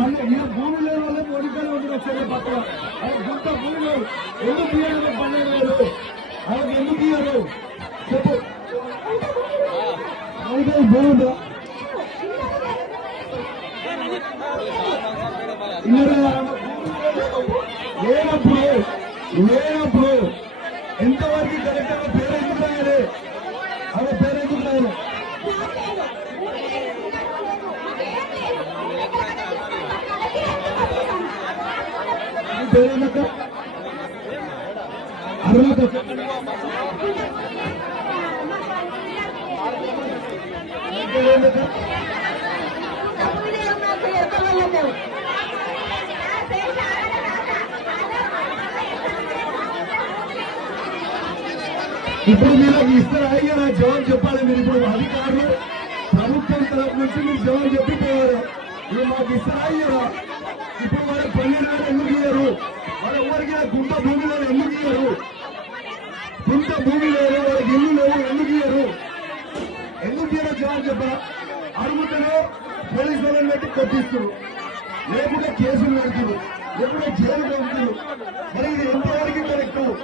మీరు భూమి లేని వల్ల మోడీకాలు ఉంటుంది వచ్చే పక్కన గుంట భూమి లేవు ఎందుకు ఇయ్యారు 12,000 వాళ్ళకి ఎందుకు ఇయ్యారు చెప్పు భూమి లేనప్పుడు ఎంతవరకు కరెక్ట్గా పేరు ఎందుకు రాయాలి ఆమె పేరు ఎందుకు రాయాలి పేరేందక్క అర్హత ఇప్పుడు మీరు ఇస్తారా అయ్యా నా జవాబు చెప్పాలి మీరు ఇప్పుడు అధికారులు ప్రభుత్వం తరఫు నుంచి మీరు జవాబు చెప్పిపోయారు మీరు మాకు ఇస్తారా అయ్యారా ఇప్పుడు వాళ్ళకి 12,000 ఎందుకు ఇయ్యారు వాళ్ళ ఊరికి గుంట భూమి లేదు ఎందుకు ఇయ్యారు గుంట భూమి లేదు వాళ్ళకి ఇల్లు లేవు ఎందుకు ఇయ్యారు జవాబు చెప్పరా అడుగుతారో పోలీసు వాళ్ళని పెట్టి కొట్టిస్తారు లేకుంటే కేసులు పెడుతున్నారు లేకుంటే జైలు పెడుతున్నారు మరి ఇది